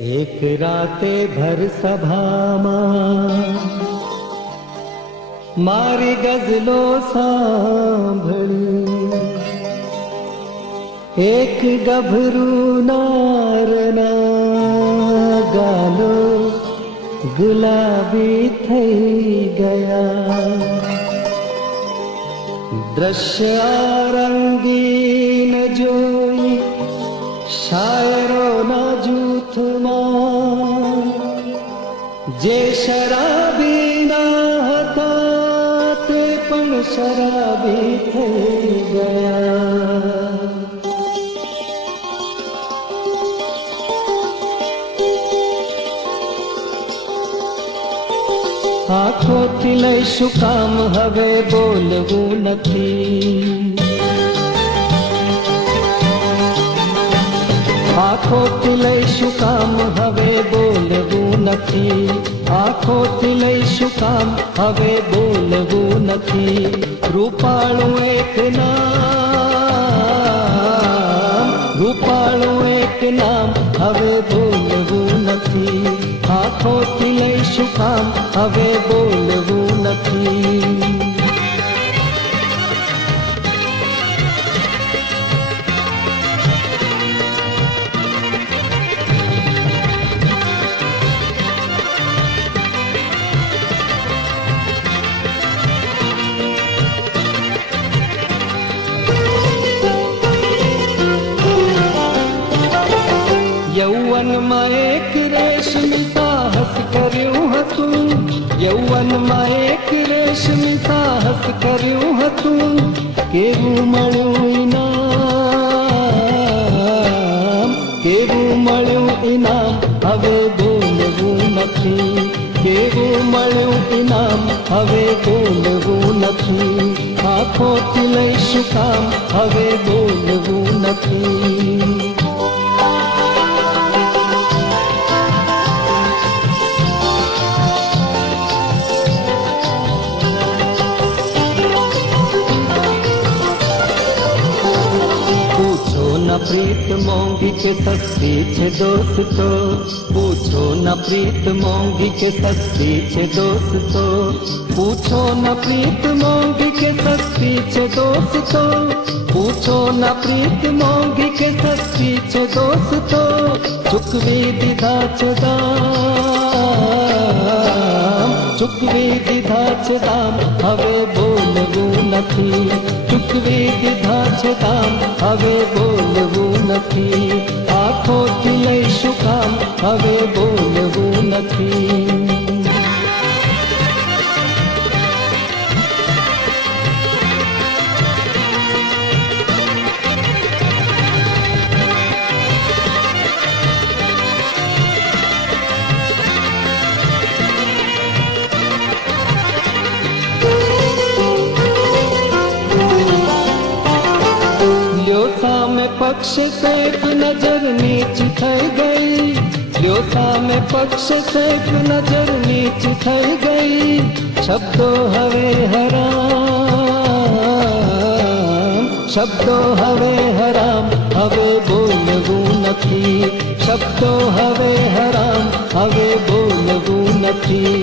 एक राते भर सभाમાં મારી ગઝલો સાંભળી એક ગભરું નારના ગાલો ગુલાબી થઈ ગયા દ્રશ્ય રંગીન જોઈ શાયરોના જૂથમાં જે શરાબી ના હતા તે પણ શરાબી થઈ ગયા આંખોથી લઈશું કામ હવે બોલવું નથી આંખોથી લઈશું કામ હવે બોલવું નથી આંખોથી લઈશું કામ હવે બોલવું નથી રૂપાળું એક નામ હવે બોલવું નથી આંખોથી લઈશું કામ હવે બોલવું નથી યૌવનમાં એક રેશમી સાહસ કર્યું હતું યૌવનમાં એક રેશમી સાહસ કર્યું હતું કેવું મળ્યું ઇનામ કેવું મળ્યું ઇનામ હવે બોલવું નથી કેવું મળ્યું ઇનામ હવે બોલવું નથી આંખોથી લઈશું કામ હવે બોલવું નથી प्रीत मोंगी के सस्ती छे दोस्तो पूछो न प्रीत मोंगी के सस्ती छे दोस्तो पूछो न प्रीत मोंगी के सस्ती छे दोस्तो पूछो न प्रीत मोंगी के सस्ती छे दोस्तो चुकवी दीधा छे दाम चुकवी दीधा छे दाम હવે બોલવું નથી ચૂકવી દીધા છે દામ હવે બોલવું નથી આંખોથી લઈશું કામ હવે બોલવું નથી पक्ष से एक नजर नीच થઈ ગઈ લ્યો સામે પક્ષ से एक नजर नीच થઈ ગઈ શબ્દો હવે હરામ શબ્દો હવે હરામ હવે બોલવું નથી શબ્દો હવે હરામ હવે બોલવું નથી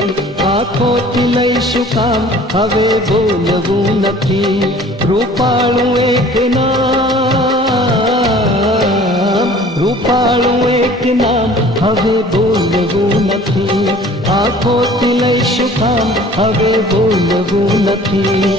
આંખોથી લઈશું કામ હવે બોલવું નથી રૂપાળું એક રૂપાળું એક નામ હવે બોલવું નથી આંખોથી લઈશું કામ હવે બોલવું નથી